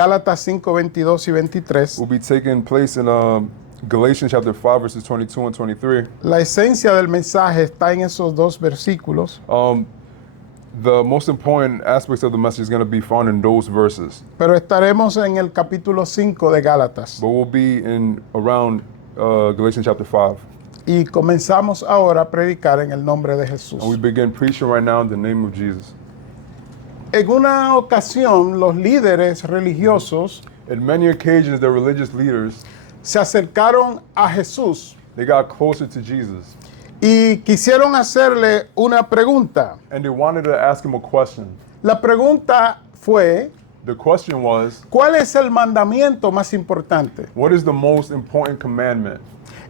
Gálatas 5, 22 y 23. will be taking place in Galatians chapter 5, verses 22 and 23. La esencia del mensaje está en esos dos versículos, The most important aspects of the message is going to be found in those verses, pero estaremos en el capítulo 5 de Gálatas. but we'll be in around Galatians chapter 5. Y comenzamos ahora a predicar en el nombre de And we Jesús. begin preaching right now in the name of Jesus. En una ocasión, los líderes religiosos In many occasions, the religious leaders, se acercaron a Jesús they got closer to Jesus, y quisieron hacerle una pregunta. and they wanted to ask him a question. La pregunta fue, The question was, ¿cuál es el mandamiento más importante? what is the most important commandment?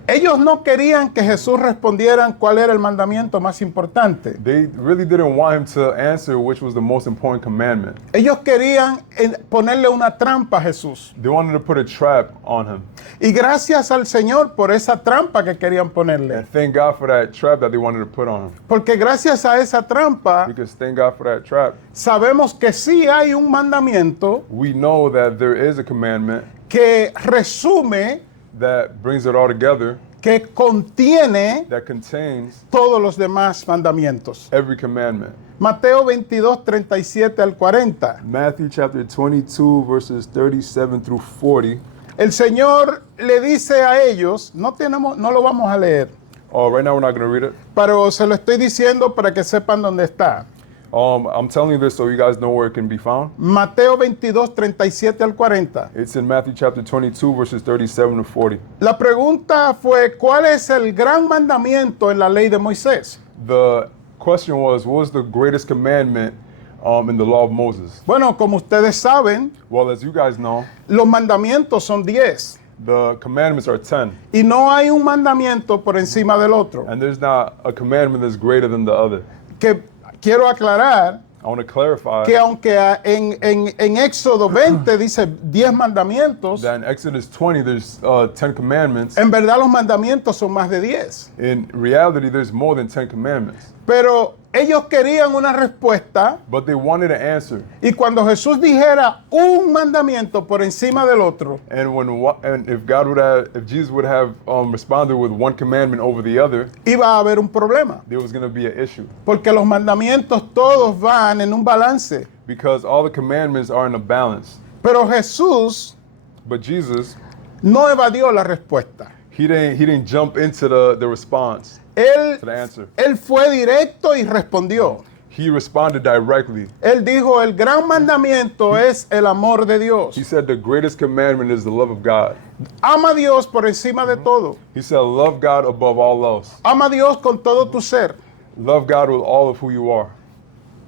Ellos no querían que Jesús respondiera cuál era el mandamiento más importante. They really didn't want him to answer which was the most important commandment. Ellos querían ponerle una trampa a Jesús. They wanted to put a trap on him. Y gracias al Señor por esa trampa que querían ponerle. And thank God for that trap that they wanted to put on him. Porque gracias a esa trampa Because thank God for that trap. sabemos que sí hay un mandamiento We know that there is a commandment que resume, that brings it all together, que contiene that contains todos los demás mandamientos. every commandment. Mateo 22, 37 al 40. Matthew chapter 22, verses 37 through 40. El Señor le dice a ellos, no lo vamos a leer, Oh, right now we're not going to read it. pero se lo estoy diciendo para que sepan dónde está. I'm telling you this so you guys know where it can be found. Mateo 22, 37 al 40. It's in Matthew chapter 22, verses 37 to 40. La pregunta fue, ¿cuál es el gran mandamiento en la ley de Moisés? The question was, what was the greatest commandment in the law of Moses? Bueno, como ustedes saben, Well, as you guys know, los mandamientos son 10 the commandments are 10. y no hay un mandamiento por encima del otro. And there's not a commandment that's greater than the other. Que quiero aclarar I want to clarify que aunque en Éxodo 20 dice 10 mandamientos, that in Exodus 20, there's 10 commandments. en verdad los mandamientos son más de 10. In reality, there's more than 10 commandments. Pero ellos querían una respuesta But they wanted an answer. y cuando Jesús dijera un mandamiento por encima del otro, And if Jesus would have responded with one commandment over the other, iba a haber un problema. there was going to be an issue. Porque los mandamientos todos van en un balance. Because all the commandments are in a balance. Pero Jesús But Jesus, no evadió la respuesta. he didn't jump into the response, Él, to the answer. él fue directo y respondió. He responded directly. Él dijo, el gran mandamiento es el amor de Dios. He said the greatest commandment is the love of God. Ama a Dios por encima de todo. He said love God above all else. Ama a Dios con todo tu ser. Love God with all of who you are.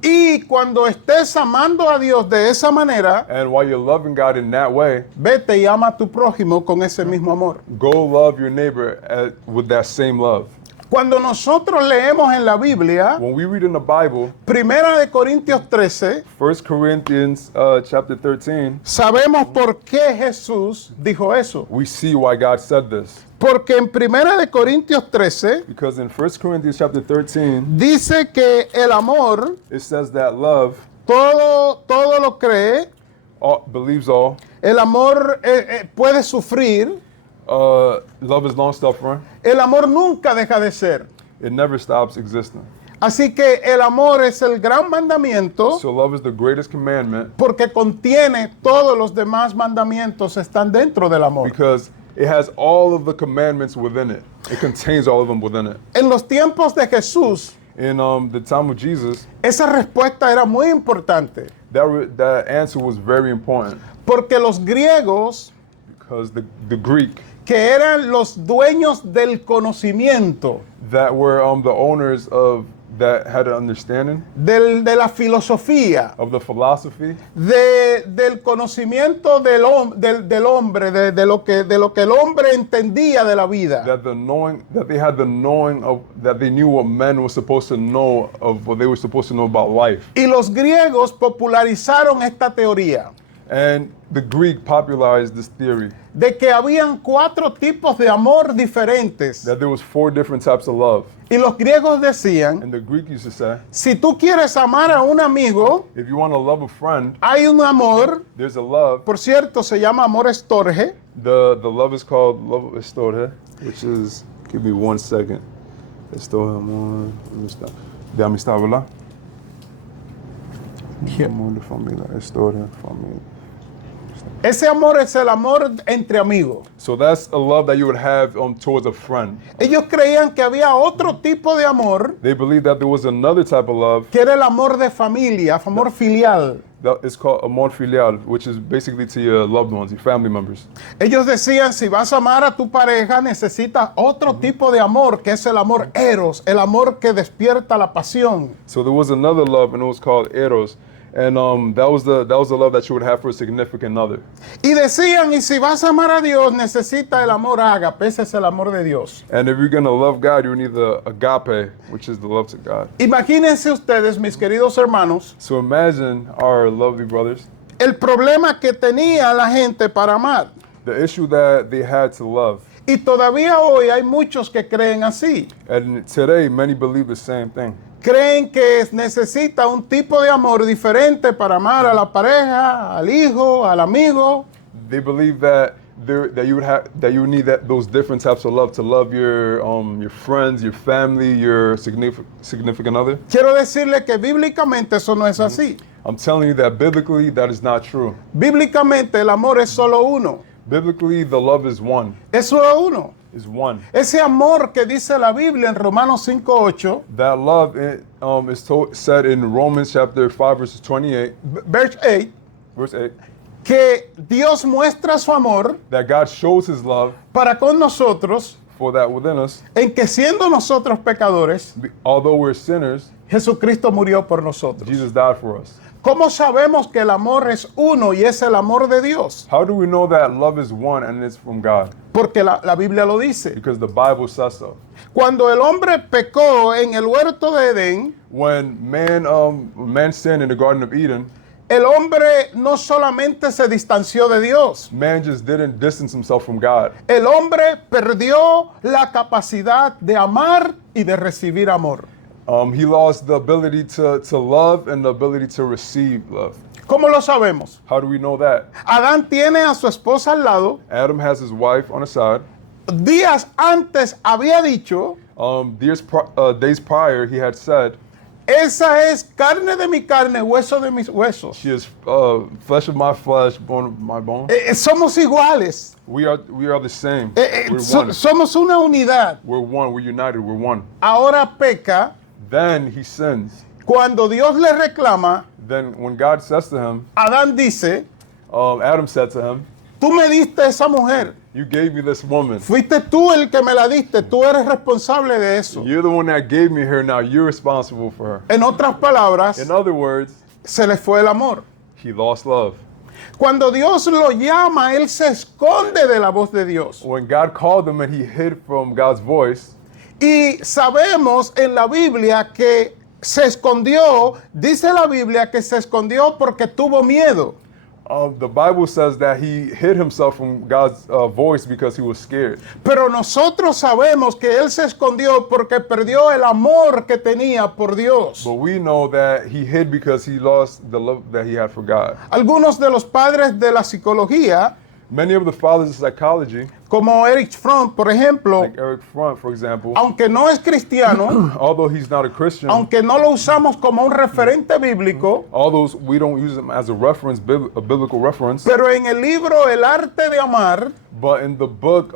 Y cuando estés amando a Dios de esa manera, And while you're loving God in that way, vete y ama a tu prójimo con ese mismo amor. go love your neighbor with that same love. Cuando nosotros leemos en la Biblia, When we read in the Bible, Primera de Corintios 13, 1 Corinthians chapter 13, sabemos por qué Jesús dijo eso. we see why God said this. Porque en Primera de Corintios 13 Because in 1 Corinthians chapter 13, dice que el amor it says that love todo lo cree, believes all. el amor puede sufrir, Love is long-suffering. el amor nunca deja de ser. It never stops existing. Así que el amor es el gran mandamiento So love is the greatest commandment porque contiene todos los demás mandamientos están dentro del amor. because it has all of the commandments within it. It contains all of them within it. En los tiempos de Jesús, In the time of Jesus, esa respuesta era muy importante that answer was very important porque los griegos, because the Greek que eran los dueños del conocimiento, that were the owners of that had an understanding de la filosofía, of the philosophy, del conocimiento del hombre, de lo que el hombre entendía de la vida. that they had the knowing of that they knew what men were supposed to know of what they were supposed to know about life. Y los griegos popularizaron esta teoría. And the Greek popularized this theory de que habían 4 tipos de amor diferentes. that there was 4 different types of love. Y los griegos decían, And the Greek used to say, si tú quieres amar a un amigo, if you want to love a friend, hay un amor, there's a love. por cierto, se llama amor estorge, The love is called love estorge, which is, give me 1 second. Estorge, amor, de amistad, ¿verdad? Amor de familia, estorge, familia. ese amor es el amor entre amigos. So that's a love that you would have towards a friend. Ellos creían que había otro tipo de amor, They believed that there was another type of love que era el amor de familia, amor filial. that is called amor filial, which is basically to your loved ones, your family members. Ellos decían, si vas a amar a tu pareja, necesitas otro tipo de amor, que es el amor eros, el amor que despierta la pasión. So there was another love, and it was called eros, and that was the love that you would have for a significant other. Y decían, y si vas a amar a Dios, necesitas el amor ágape, ese es el amor de Dios. And if you're gonna love God, you need the agape, which is the love to God. Imagínense ustedes, mis queridos hermanos, So imagine our lovely brothers, el problema que tenía la gente para amar. the issue that they had to love. Y todavía hoy hay muchos que creen así. And today, many believe the same thing. Creen que necesita un tipo de amor diferente para amar a la pareja, al hijo, al amigo. They believe that you would need those different types of love to love your friends, your family, your significant other. Quiero decirle que bíblicamente eso no es así. I'm telling you that biblically that is not true. Bíblicamente el amor es solo uno. Biblically, the love is one. Es solo uno. Is one. Ese amor que dice la Biblia en Romanos 5:8, That love is said in Romans chapter 5 verses 28, verse 8, verse 8, que Dios muestra su amor that God shows His love para con nosotros, for that within us, en que siendo nosotros pecadores, although we're sinners, Jesucristo murió por nosotros. Jesus died for us. ¿Cómo sabemos que el amor es uno y es el amor de Dios? How do we know that love is one and it's from God? Porque la Biblia lo dice. Because the Bible says so. Cuando el hombre pecó en el huerto de Edén, When man sinned in the Garden of Eden, el hombre no solamente se distanció de Dios, man just didn't distance himself from God. el hombre perdió la capacidad de amar y de recibir amor. He lost the ability to love and the ability to receive love. ¿Cómo lo sabemos? How do we know that? Adán tiene a su esposa al lado. Adam has his wife on the side. Días antes había dicho, Days prior, he had said, esa es carne de mi carne, hueso de mis huesos. she is flesh of my flesh, bone of my bone. Somos iguales. We are the same. We're one. Somos una unidad. We're one. We're united. We're one. Ahora peca. Then he sins. Cuando Dios le reclama, Then when God says to him, Adán dice, Adam said to him, tú me diste esa mujer. you gave me this woman. Fuiste tú el que me la diste. Tú eres responsable de eso. You're the one that gave me her. Now you're responsible for her. En otras palabras, In other words, se le fue el amor. he lost love. Cuando Dios lo llama, él se esconde de la voz de Dios. When God called him and he hid from God's voice, Y sabemos en la Biblia que se escondió, dice la Biblia que se escondió porque tuvo miedo. the Bible says that he hid himself from God's voice because he was scared. Pero nosotros sabemos que él se escondió porque perdió el amor que tenía por Dios. But we know that he hid because he lost the love that he had for God. Algunos de los padres de la psicología, Many of the fathers of psychology, como Erich Fromm, por ejemplo, like Eric Fromm, for example, aunque no es cristiano, although he's not a Christian, aunque no lo usamos como un referente bíblico, although we don't use him as a reference, a biblical reference, pero en el libro El arte de amar, but in the book,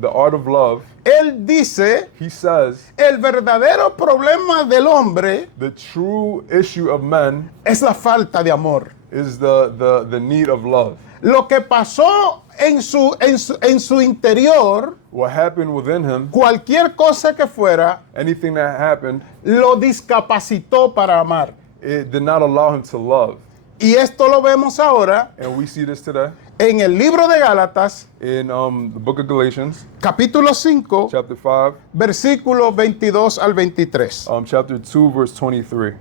The Art of Love, él dice, he says, el verdadero problema del hombre the true issue of men es la falta de amor. is the need of love. Lo que pasó en su interior, What happened within him, cualquier cosa que fuera, anything that happened, lo discapacitó para amar. it did not allow him to love. Y esto lo vemos ahora And we see this today en el libro de Gálatas, in the book of Galatians, capítulo 5, chapter 5, versículos 22 al 23. chapter 2, verse 23.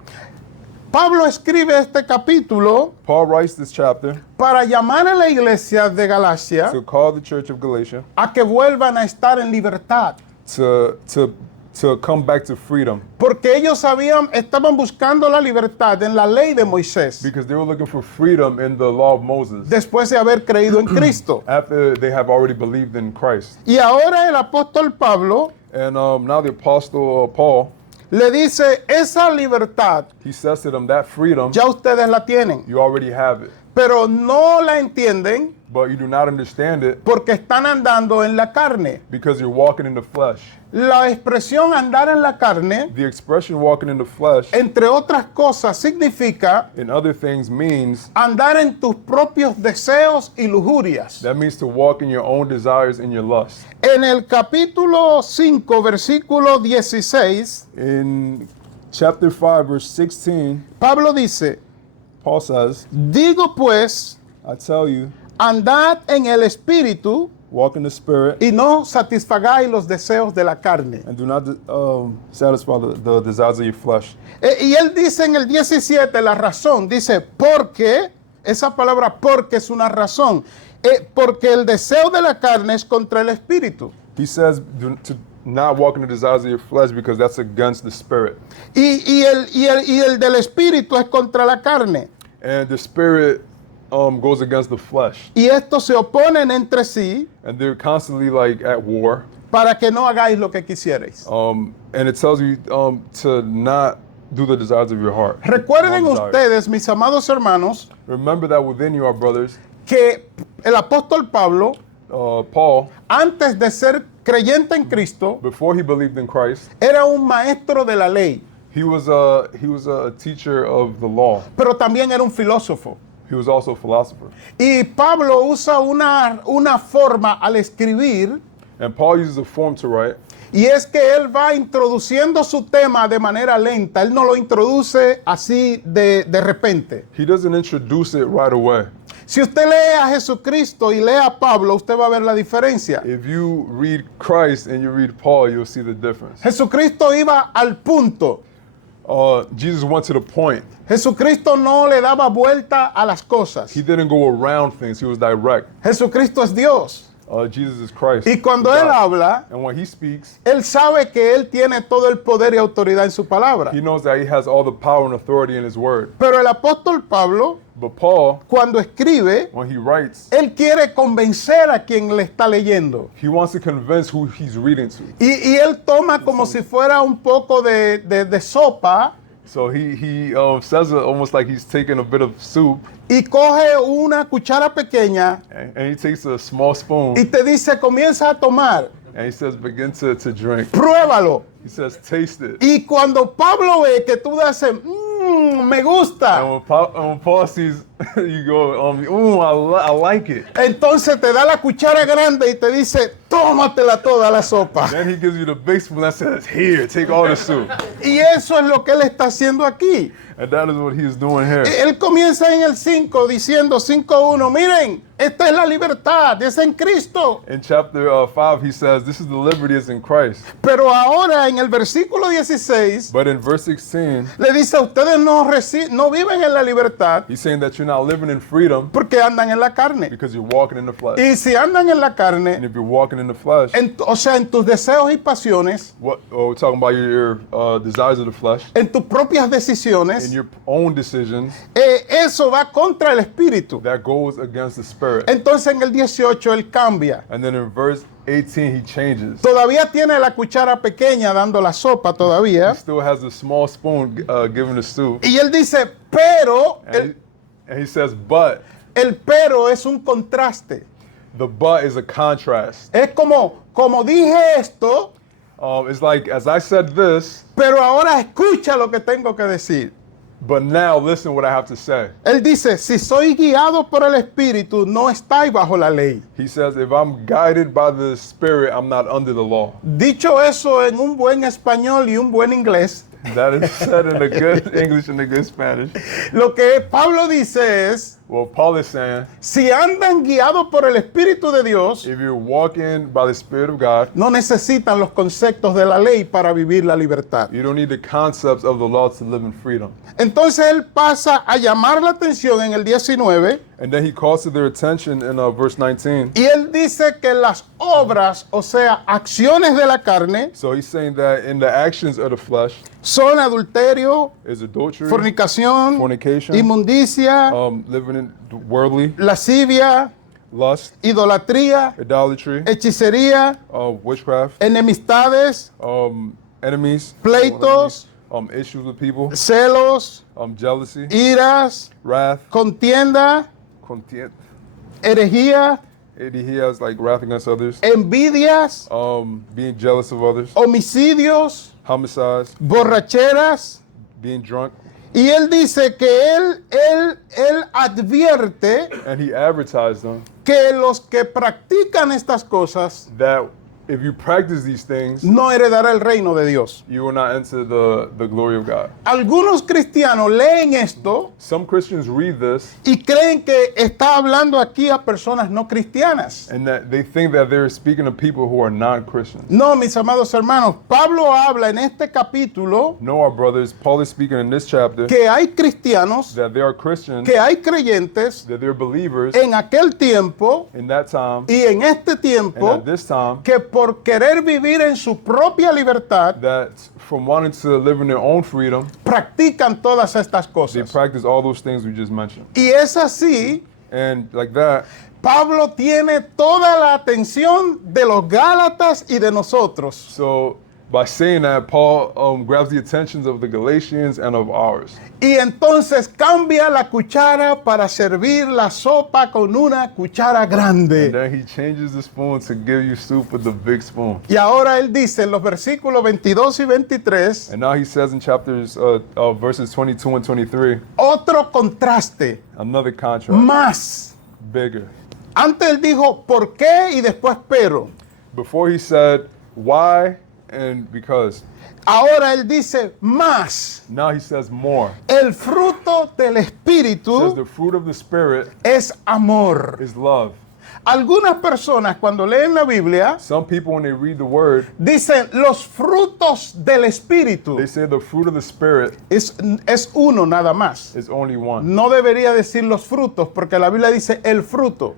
Pablo escribe este capítulo Paul writes this chapter para llamar a la iglesia de Galacia to call the church of Galatia a que vuelvan a estar en libertad. to come back to freedom, Porque ellos estaban buscando la libertad en la ley de Moisés, because they were looking for freedom in the law of Moses después de haber creído en Cristo. after they have already believed in Christ. Y ahora el apóstol Pablo And now the apostle Paul, le dice, esa libertad he says to them, that freedom, ya ustedes la tienen, you already have it, pero no la entienden but you do not understand it porque están andando en la carne. because you're walking in the flesh. La expresión andar en la carne, The expression walking in the flesh, entre otras cosas, significa in other things, means andar en tus propios deseos y lujurias. that means to walk in your own desires and your lusts. En el capítulo 5, versículo 16, In chapter 5, verse 16, Pablo dice, Paul says, digo pues, I tell you, andad en el espíritu walk in the spirit y no satisfagáis los deseos de la carne. and do not satisfy the desires of your flesh. Y él dice en el 17 la razón, dice, porque, esa palabra porque es una razón, porque el deseo de la carne es contra el espíritu. He says to not walk in the desires of your flesh because that's against the spirit. Y el del espíritu es contra la carne. And the spirit goes against the flesh. Y estos se oponen entre sí And they're constantly like at war. para que no hagáis lo que quisierais. And it tells you to not do the desires of your heart. Recuerden Wrong desires. ustedes, mis amados hermanos, Remember that within you, our brothers, que el apóstol Pablo, Paul, antes de ser creyente en Cristo, before he believed in Christ, era un maestro de la ley, he was a teacher of the law. pero también era un filósofo. He was also a philosopher. Y Pablo usa una forma al escribir, And Paul uses a form to write. y es que él va introduciendo su tema de manera lenta. Él no lo introduce así de repente. He doesn't introduce it right away. Si usted lee a Jesucristo y lee a Pablo, usted va a ver la diferencia. If you read Christ and you read Paul, you'll see the difference. Jesucristo iba al punto. Jesus went to the point. Jesucristo no le daba vuelta a las cosas. He didn't go around things. He was direct. Jesucristo es Dios. Jesus is Christ. Y cuando God. él habla, And when he speaks, él sabe que él tiene todo el poder y autoridad en su palabra. he knows that he has all the power and authority in his word. Pero el apóstol Pablo, But Paul, cuando escribe, when he writes, él quiere convencer a quien le está leyendo. he wants to convince who he's reading to. Y él toma como si fuera un poco de sopa So he says it almost like he's taking a bit of soup, y coge una cuchara pequeña and he takes a small spoon, y te dice, comienza a tomar, and he says, begin to drink. pruébalo. He says, taste it. Y cuando Pablo ve que tú dices, me gusta, And when Paul sees you go, I like it. entonces te da la cuchara grande y te dice, tómatela toda la sopa. Then he gives you the big spoon that says, here, take all the soup. Y eso es lo que él está haciendo aquí. And that is what he's doing here. Él comienza en el 5 diciendo 5:1, miren, esta es la libertad, es en Cristo. In chapter 5, he says, this is the liberty is in Christ. Pero ahora en el versículo 16 But in verse 16, le dice, ustedes no viven en la libertad he's saying that you're not living in freedom porque andan en la carne. because you're walking in the flesh. Y si andan en la And carne, if you're walking in the flesh, o sea, en tus deseos y pasiones, we're talking about your desires of the flesh, en tus propias decisiones, in your own decisions, eso va contra el espíritu. that goes against the spirit. Entonces en el 18 él cambia. And then in verse 18, he changes. Todavía tiene la cuchara pequeña dando la sopa He todavía. still has a small spoon giving the soup. Y él dice, pero, And he says, but el pero es un contraste. the but is a contrast. Es como dije esto, It's like, as I said this, pero ahora escucha lo que tengo que decir. but now listen what I have to say. Él dice, si soy guiado por el Espíritu, no estáis bajo la ley. He says, if I'm guided by the Spirit, I'm not under the law. Dicho eso en un buen español y un buen inglés, That is said in a good English and a good Spanish. lo que Pablo dice es Well, Paul is saying, si andan guiados por el Espíritu de Dios, if you're walking by the Spirit of God, no necesitan los conceptos de la ley para vivir la libertad. you don't need the concepts of the law to live in freedom. Entonces él pasa a llamar la atención en el 19 And then he calls to their attention in verse 19. y él dice que las obras, o sea, acciones de la carne, So he's saying that in the actions of the flesh son adulterio, is adultery, fornicación, fornication, inmundicia, living in worldly, lascivia, lust, idolatría, idolatry, hechicería, witchcraft, enemistades, enemies, pleitos, issues with people, celos, jealousy, iras, wrath, contienda, content. herejía, He has like wrath against others, envidias, being jealous of others, homicidios, homicides, borracheras. being drunk, Y él dice que él advierte and he advertised them que los que practican estas cosas that if you practice these things, no heredará el reino de Dios. you will not enter the glory of God. Algunos cristianos leen esto Some Christians read this y creen que está hablando aquí a personas no cristianas. and that they think that they're speaking to people who are non-Christians. No, mis amados hermanos, Pablo habla en este capítulo No, our brothers, Paul is speaking in this chapter que hay cristianos, that they are Christians, que hay creyentes that they're believers en aquel tiempo in that time y en este and tiempo at this time, que por querer vivir en su propia libertad that from wanting to live in their own freedom, practican todas estas they cosas. practice all those things we just mentioned. Y es así, And like that, Pablo tiene toda la atención de los Gálatas y de nosotros. so by saying that, Paul grabs the attentions of the Galatians and of ours. Y entonces cambia la cuchara para servir la sopa con una cuchara grande. And then he changes the spoon to give you soup with the big spoon. Y ahora él dice en los versículos 22 y 23, And now he says in chapters, verses 22 and 23, otro contraste, another contrast, más. bigger. Antes él dijo por qué y después pero. Before he said why and because. Ahora él dice más. Now he says more. El fruto del He says Espíritu the fruit of the Spirit es amor. is love. Algunas personas cuando leen la Biblia Some people, when they read the word, dicen los frutos del Espíritu. they say the fruit of the Spirit Es uno nada más. is only one. No debería decir los frutos porque la Biblia dice el fruto.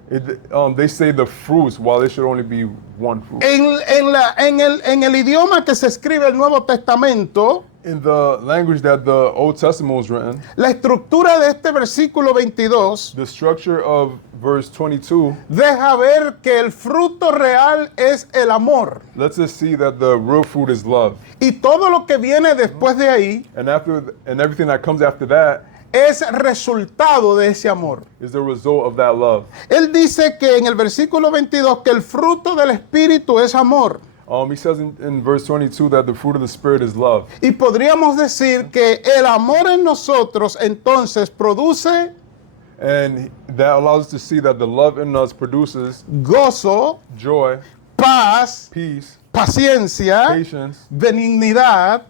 They say the fruits while it should only be one fruit. En el idioma que se escribe el Nuevo Testamento, In the language that the Old Testament was written, la estructura de este versículo 22 the structure of verse 22 deja ver que el fruto real es el amor. lets us see that the real fruit is love. Y todo lo que viene después de ahí And everything that comes after that es resultado de ese amor. is the result of that love. Él dice que en el versículo 22 que el fruto del Espíritu es amor. He says in verse 22 that the fruit of the Spirit is love. Y podríamos decir que el amor en nosotros entonces produce And that allows us to see that the love in us produces gozo, joy, paz, peace, paciencia, patience, benignidad,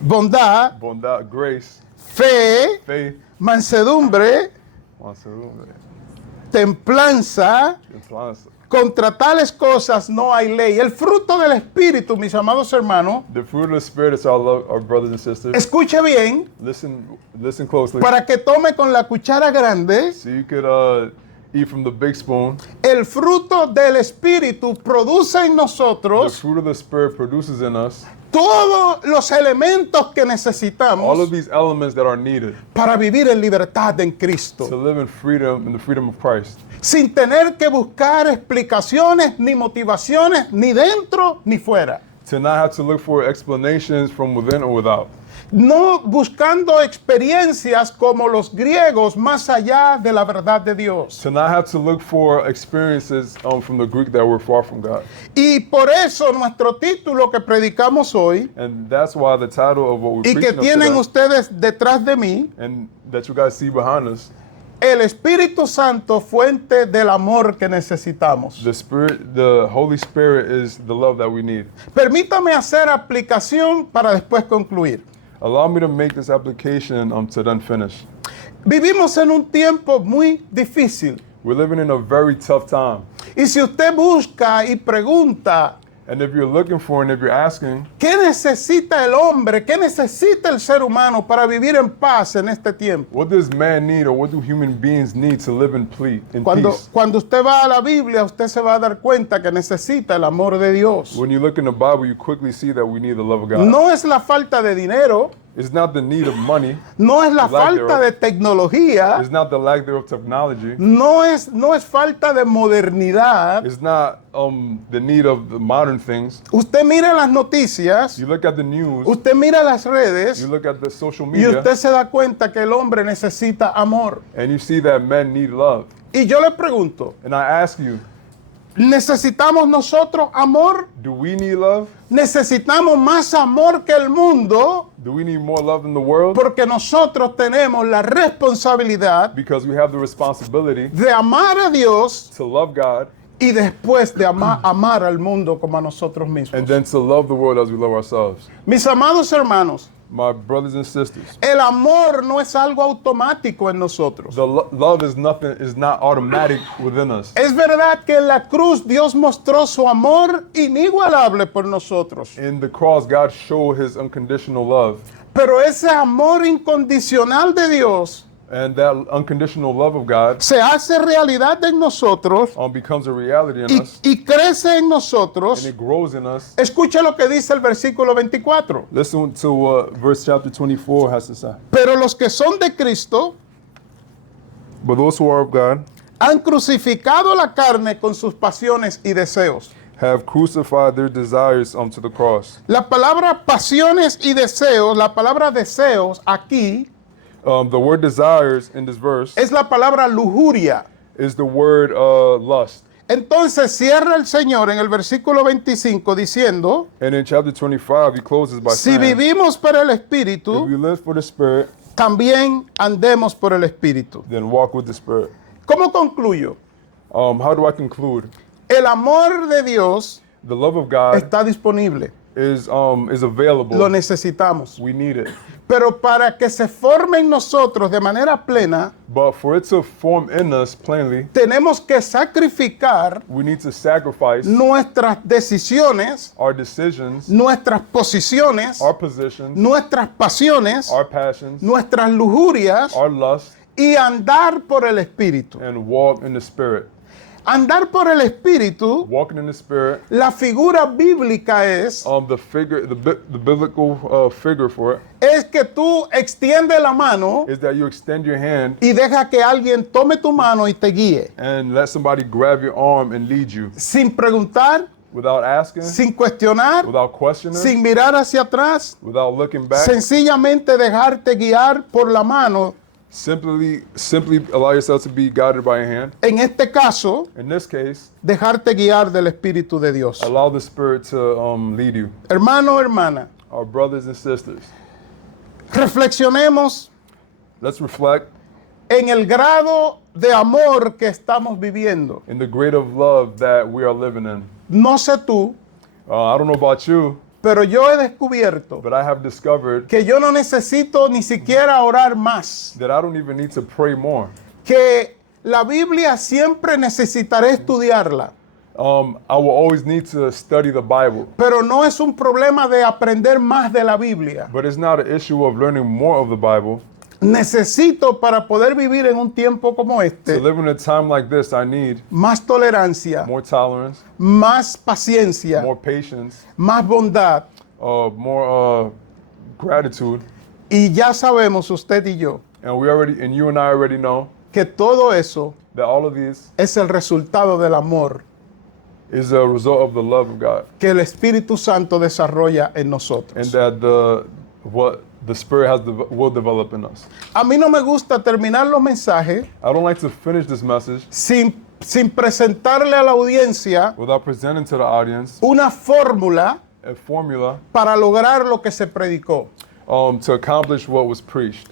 bondad, bondad, grace, fe, faith, mansedumbre, templanza. templanza. Contra tales cosas no hay ley. El fruto del Espíritu, mis amados hermanos, The fruit of the Spirit is our love, our brothers and sisters. escuche bien, Listen closely. para que tome con la cuchara grande. So you could eat from the big spoon. El fruto del Espíritu produce en The nosotros fruit of the Spirit produces in us todos los elementos que all necesitamos of these elements that are needed para vivir en libertad en to Cristo, live in freedom, in the freedom of Christ, sin tener que buscar explicaciones ni motivaciones ni dentro ni fuera. to not have to look for explanations from within or without, No buscando experiencias como los griegos más allá de la verdad de Dios. to not have to look for experiences from the Greek that were far from God. Y por eso nuestro título que predicamos hoy And that's why the title of what we're y que preaching tienen of today, ustedes detrás de mí, and that you guys see behind us, el Espíritu Santo, fuente del amor que necesitamos. the Holy Spirit is the love that we need. Permítame hacer aplicación para después concluir. Allow me to make this application to then finish. Vivimos en un tiempo muy difícil. We're living in a very tough time. Y si usted busca y pregunta, And if you're looking for and if you're asking, ¿qué necesita el hombre? ¿Qué necesita el ser humano para vivir en paz en este tiempo? what does man need or what do human beings need to live in Cuando peace? usted va a la Biblia, usted se va a dar cuenta que necesita el amor de Dios. When you look in the Bible, you quickly see that we need the love of God. No es la falta de dinero, It's not the need of money. no es la The lack falta de tecnología, It's not the lack thereof technology. no es falta de modernidad. It's not the need of the modern things. Usted mira las noticias, You look at the news, usted mira las redes you look at the social y media, usted se da cuenta que el hombre necesita amor. and you see that men need love. Y yo le pregunto, And I ask you, ¿necesitamos nosotros amor? do we need love? ¿Necesitamos más amor que el mundo? Do we need more love in the world? Porque nosotros tenemos la responsabilidad Because we have the responsibility de amar a Dios to love God y después de amar al mundo como a nosotros mismos. and then to love the world as we love ourselves. Mis amados hermanos, My brothers and sisters, el amor no es algo automático en nosotros. the love is not automatic within us. Es verdad que en la cruz Dios mostró su amor inigualable por nosotros. In the cross, God showed his unconditional love. Pero ese amor incondicional de Dios And that unconditional love of God se hace realidad en nosotros becomes a reality in us, y crece en and nosotros. it grows in us. Escuche lo que dice el versículo 24. Listen to what verse chapter 24 has to say. Pero los que son de Cristo But those who are of God han crucificado la carne con sus pasiones y deseos. have crucified their desires to the cross. La palabra pasiones y deseos, la palabra deseos aquí The word desires in this verse es la palabra lujuria. is the word lust. Entonces cierra el Señor en el versículo 25 diciendo, And in chapter 25, he closes by si saying, vivimos por el if Espíritu, we live for the Spirit, también andemos por el Espíritu. then walk with the Spirit. ¿Cómo concluyo? How do I conclude? El amor de Dios The love of God está disponible. is Lo available. necesitamos. We need it. Pero para que se forme en nosotros de manera plena, But for it to form in us plainly, tenemos que sacrificar we need to sacrifice nuestras decisiones, our decisions, nuestras posiciones, our positions, nuestras pasiones, our passions, nuestras lujurias our lust, y andar por el Espíritu. and walk in the Spirit. Andar por el Espíritu, Walking in the Spirit, la figura bíblica es the biblical figure for it es que tú extiendes la mano is that you extend your hand y deja que alguien tome tu mano y te guíe, and let somebody grab your arm and lead you sin preguntar, without asking, sin cuestionar, without questioning, sin mirar hacia atrás, without looking back. sencillamente dejarte guiar por la mano. Simply allow yourself to be guided by your hand. En este caso, In this case, dejarte guiar del Espíritu de Dios. allow the Spirit to lead you. Hermano, hermana, Our brothers and sisters, reflexionemos let's reflect en el grado de amor que estamos viviendo. in the grade of love that we are living in. No sé tú, I don't know about you, pero yo he descubierto but I have discovered que yo no necesito ni siquiera orar más, that I don't even need to pray more. que la Biblia siempre necesitaré estudiarla, I will always need to study the Bible, pero no es un problema de aprender más de la Biblia. but it's not an issue of learning more of the Bible. Necesito para poder vivir en un tiempo como To este live in a time like this, I need más tolerancia, more tolerance, más paciencia, more patience, más bondad. more gratitude, Y ya sabemos usted y yo and you and I already know que todo eso that all of these es el resultado del amor is a result of the love of God, que el Espíritu Santo desarrolla en and nosotros. that what the Spirit will develop in us. A mí no me gusta terminar los mensajes I don't like to finish this message sin presentarle a la audiencia without presenting to the audience una fórmula a formula para lograr lo que se predicó. to accomplish what was preached.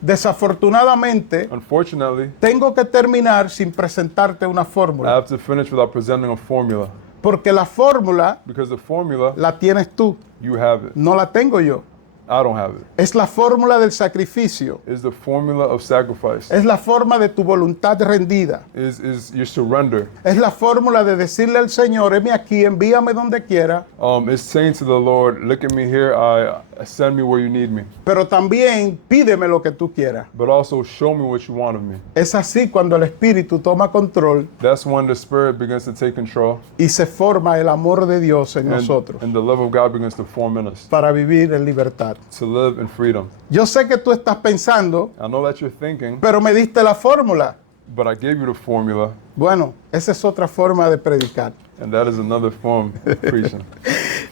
Desafortunadamente, Unfortunately, tengo que terminar sin presentarte una I fórmula, have to finish without presenting a formula, porque la fórmula because the formula, la tienes tú, you have it. no la tengo yo. I don't have it. Es la fórmula del sacrificio. It's the formula of sacrifice. Es la forma de tu voluntad rendida. Is your surrender. Es la fórmula de decirle al Señor, heme aquí, envíame donde quiera. It's saying to the Lord, look at me here, I send me where you need me. Pero también pídeme lo que tú quieras. But also show me what you want of me. Es así cuando el Espíritu toma control That's when the Spirit begins to take control y se forma el amor de Dios en nosotros and the love of God begins to form in us para vivir en libertad. to live in freedom. Yo sé que tú estás pensando, I know that you're thinking, pero me diste la fórmula. but I gave you the formula, Bueno, esa es otra forma de predicar. and that is another form of preaching.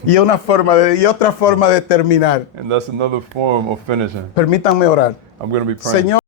Y otra forma de terminar. And that's another form of finishing. Permítanme orar. I'm going to be praying. Señor,